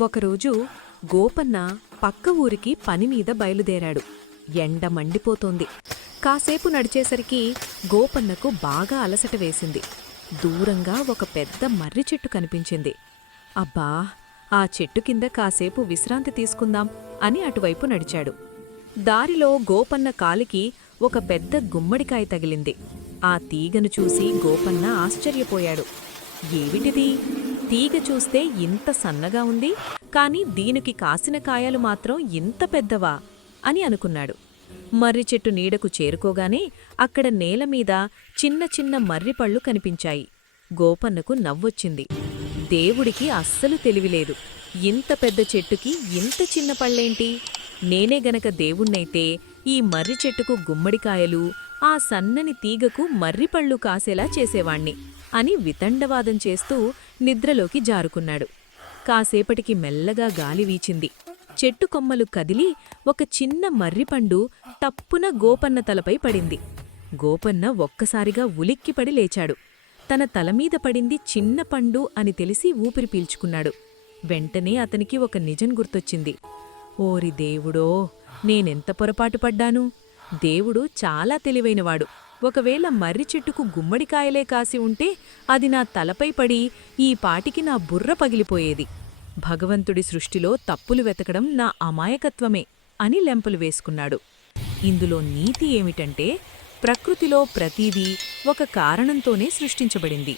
ఒకరోజు గోపన్న పక్క ఊరికి పనిమీద బయలుదేరాడు. ఎండ మండిపోతోంది. కాసేపు నడిచేసరికి గోపన్నకు బాగా అలసట వేసింది. దూరంగా ఒక పెద్ద మర్రి చెట్టు కనిపించింది. అబ్బా, ఆ చెట్టు కింద కాసేపు విశ్రాంతి తీసుకుందాం అని అటువైపు నడిచాడు. దారిలో గోపన్న కాలికి ఒక పెద్ద గుమ్మడికాయ తగిలింది. ఆ తీగను చూసి గోపన్న ఆశ్చర్యపోయాడు. ఏమిటిది? తీగ చూస్తే ఇంత సన్నగా ఉంది, కాని దీనికి కాసిన కాయలు మాత్రం ఇంత పెద్దవా అని అనుకున్నాడు. మర్రి చెట్టు నీడకు చేరుకోగానే అక్కడ నేలమీద చిన్న చిన్న మర్రిపళ్ళు కనిపించాయి. గోపన్నకు నవ్వొచ్చింది. దేవుడికి అస్సలు తెలివిలేదు. ఇంత పెద్ద చెట్టుకి ఇంత చిన్న పళ్ళేంటి? నేనే గనక దేవుణ్ణైతే ఈ మర్రి చెట్టుకు గుమ్మడికాయలు, ఆ సన్నని తీగకు మర్రిపళ్ళు కాసేలా చేసేవాణ్ణి అని వితండవాదం చేస్తూ నిద్రలోకి జారుకున్నాడు. కాసేపటికి మెల్లగా గాలి వీచింది. చెట్టు కొమ్మలు కదిలి ఒక చిన్న మర్రిపండు టప్పున గోపన్న తలపై పడింది. గోపన్న ఒక్కసారిగా ఉలిక్కిపడి లేచాడు. తన తలమీద పడింది చిన్న పండు అని తెలిసి ఊపిరి పీల్చుకున్నాడు. వెంటనే అతనికి ఒక నిజం గుర్తొచ్చింది. ఓరి దేవుడో, నేనెంత పొరపాటు పడ్డాను! దేవుడు చాలా తెలివైనవాడు. ఒకవేళ మర్రి చెట్టుకు గుమ్మడికాయలే కాసి ఉంటే అది నా తలపై పడి ఈ పాటికి నా బుర్ర పగిలిపోయేది. భగవంతుడి సృష్టిలో తప్పులు వెతకడం నా అమాయకత్వమే అని లెంపలు వేసుకున్నాడు. ఇందులో నీతి ఏమిటంటే, ప్రకృతిలో ప్రతీదీ ఒక కారణంతోనే సృష్టించబడింది.